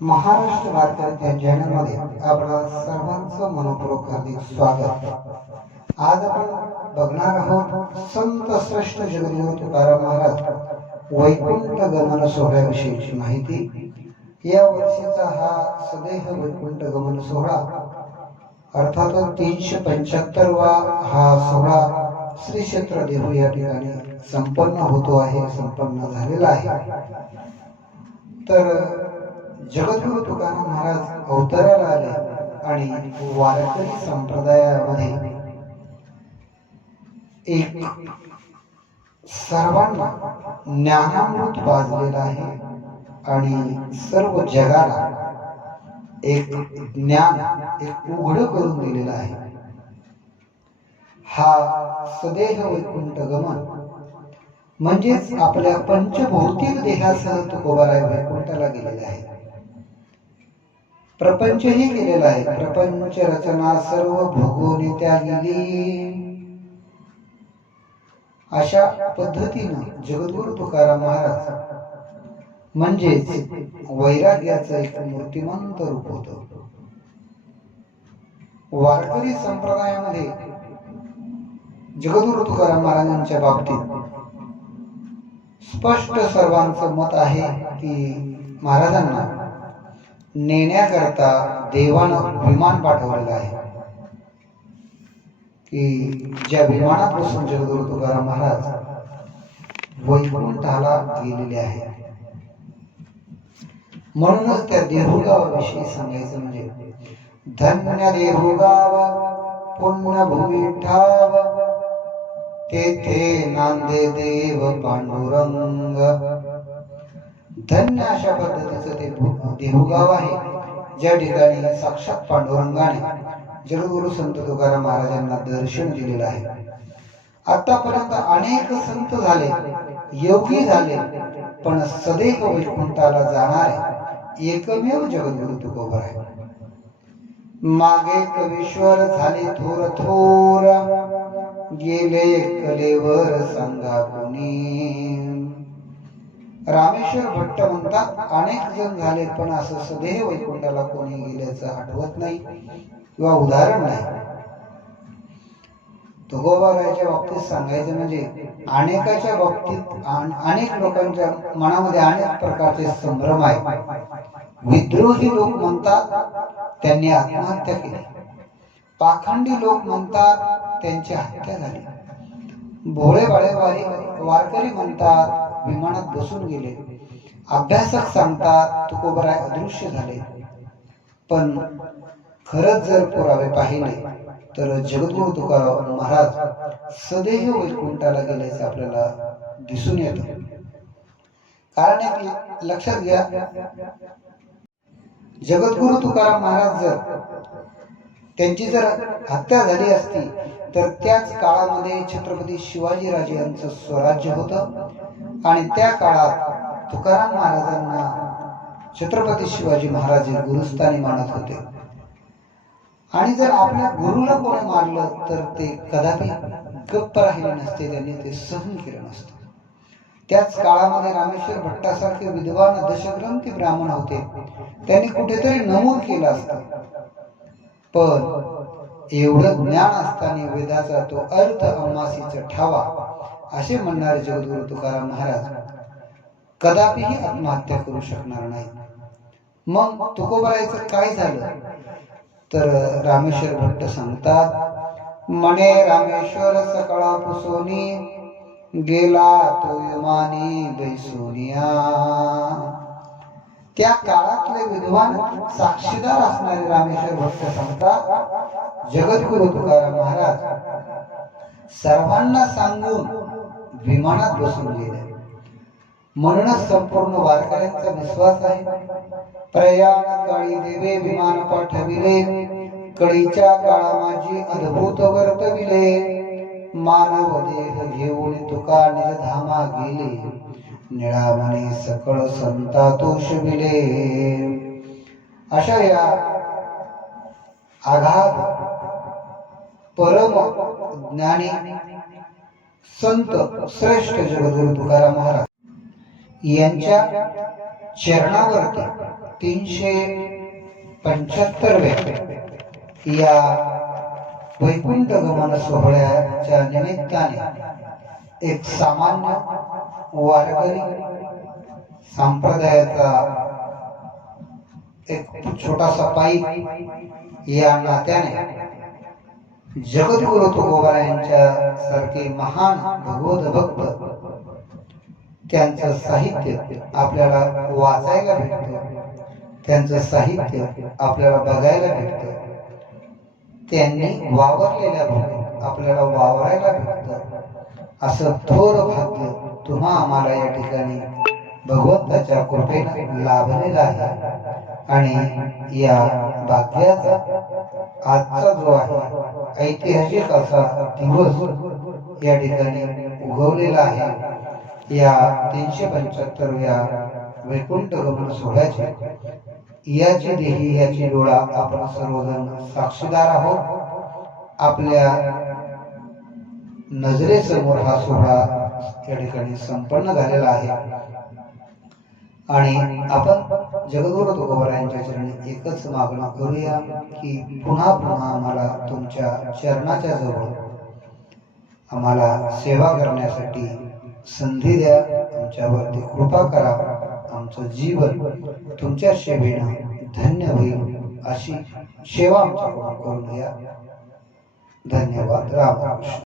महाराष्ट्र वार्ताच्या चॅनलमध्ये आपल्या सर्वांचं मनपूर्वक हार्दिक स्वागत। आज आपण बघणार आहोत संत श्रेष्ठ जगद्गुरू तुकाराम महाराज वैकुंठ गमन सोहळ्याविषयीची माहिती। या वर्षीचा हा सदैव वैकुंठ गमन सोहळा अर्थात 375वा हा सोहळा श्री क्षेत्र देहू या ठिकाणी संपन्न होतो आहे, संपन्न झालेला आहे। तर जगद्गुरू तुकाराम महाराज अवतराला आले आणि वारकरी संप्रदायामध्ये एक सर्वांना ज्ञानामृत वाजलेला आहे आणि सर्व जगाला एक ज्ञान एक उघड करून दिलेला आहे। हा सदैव वैकुंठ गमन म्हणजेच आपल्या पंचभौतिक देहासह तुकोबाराय वैकुंठाला गेलेला आहे। प्रपंचही केलेला आहे। प्रपंच रचना सर्व भोगोनी त्या गेली। अशा पद्धतीनं जगद्गुरू तुकाराम महाराज म्हणजेच वैराग्याचं एक मूर्तिमंत रूप होतं। वारकरी संप्रदायामध्ये जगद्गुरू तुकाराम महाराजांच्या बाबतीत स्पष्ट सर्वांचं मत आहे की महाराजांना नेण्याकरता देवानं विमान पाठवलेलं आहे, की ज्या विमानात बसून जगद्गुरू तुकाराम महाराज वैकुंठाला गेलेले आहे। म्हणूनच त्या देहुगावाविषयी सांगायचं म्हणजे धन्य देहुगाव पुण्यभूमी ठाव तेथे नांदे देव पांडुरंग। धन्य अशा पद्धतीचं ते देहुगाव आहे, ज्या ठिकाणी साक्षात पांडुरंगाने जगद्गुरू संत तुकाराम महाराजांना दर्शन दिलेलं आहे। आतापर्यंत अनेक संत झाले, योगी झाले, पण सदैव वैकुंठाला जाणारे एकमेव जगद्गुरू तुकोबा आहे। मागे कवीश्वर झाले थोर थोर गेले कलेवर सांगा कोणी। रामेश्वर भट्ट म्हणतात अनेक जण झाले, पण असं सदैव वैकुंठाला कोणी गेल्याचं आठवत नाही किंवा उदाहरण नाही। तुकोबारायच्या बाबतीत सांगायचं म्हणजे अनेकाच्या बाबतीत अनेक लोकांच्या मनामध्ये अनेक प्रकारचे संभ्रम आहे। विद्रोही लोक म्हणतात त्यांनी आत्महत्या केली, पाखंडी लोक म्हणतात त्यांची हत्या झाली, भोळे बाळे वारकरी म्हणतात विमानात बसून गेले, अभ्यासक सांगतात तुकोबाराय अदृश्य झाले। पण खरंच जर पुरावे पाहिले तर जगद्गुरू तुकाराम महाराज सदैव वैकुंठाला गेल्याचे आपल्याला दिसून येतं। कारण एक लक्षात घ्या, जगद्गुरू तुकाराम महाराज त्यांची जर हत्या झाली असती तर त्याच काळामध्ये छत्रपती शिवाजीराजे यांचं स्वराज्य होतं आणि त्या काळात तुकाराम महाराजांना छत्रपती शिवाजी महाराज गुरुस्थानी मानत होते। आणि जर आपल्या गुरुला कोणी मारलं तर ते कदापि गप्प राहिले नसते, त्यांनी ते सहन केलं नसतं। त्याच काळामध्ये रामेश्वर भट्टासारखे विद्वान दशग्रंथी ब्राह्मण होते, त्यांनी कुठेतरी नमूद केलं असतं। पण एवढं ज्ञान असताना वेदाचा तो अर्थ अमासीचा ठावा असे म्हणणारे जगद्गुरू तुकाराम महाराज कदापिही आत्महत्या करू शकणार नाही। मग तुकोबारायचं काय झालं तर रामेश्वर भट्ट सांगतात, म्हणे रामेश्वर सकाळा पुसोनी गेला तो यमानी बैसोनिया। त्या काळातले विद्वान साक्षीदार असणारे रामेश्वर भट्ट सांगतात जगद्गुरू तुकाराम महाराज सर्वांना सांगून विमानात बसून गेले। म्हणूनच संपूर्ण वारकऱ्यांचा विश्वास आहे, प्रयाण काळी देवे विमान पाठविले, कळीच्या काळा माझी अद्भुत वर्तविले। मानव देह घेऊन तुका निज धामा गेले, निळामणी सकळ संता तोषविले। अशा या आघात परम ज्ञानी संत श्रेष्ठ जगद्गुरू तुकाराम महाराज यांच्या चरणावरती 375व्या या वैकुंठ गमन सोहळ्याच्या निमित्ताने एक सामान्य वारकरी संप्रदायाचा एक छोटासा पायी या नात्याने जगद्गुरु तुकोबा यांच्या सारखे महान भगवत भक्त त्यांचं साहित्य आपल्याला वाचायला भेटतं, त्यांचं साहित्य आपल्याला बघायला भेटतं, त्यांनी वावरलेल्या भूमीत आपल्याला वावरायला भेटतं. असं थोर भाग्य तुम्हा आम्हाला या ठिकाणी भगवंताच्या कृपेने लाभलेला आहे. आणि या भाग्याचा आजचा जो आहे ऐतिहासिक असा दिवस या ठिकाणी उगवलेला आहे. या 375व्या वैकुंठ गमन सोहळ्याचे याची देही याची डोळा आपण सर्वजण साक्षीदार आहोत. आपल्या नजरेसमोर हा सोहळा या ठिकाणी संपन्न झालेला आहे. आणि आपण जगद्गुरु तुकोबा यांच्या चरणी एकच मागणं करूया की पुन्हा पुन्हा आम्हाला तुमच्या चरणाच्या जवळ आम्हाला सेवा करण्यासाठी संधी द्या, आमच्यावरती कृपा करा, आमचं जीवन तुमच्या सेवेनं धन्य होईल अशी सेवा आमच्याकडून करून घ्या. धन्यवाद. रामकृष्ण.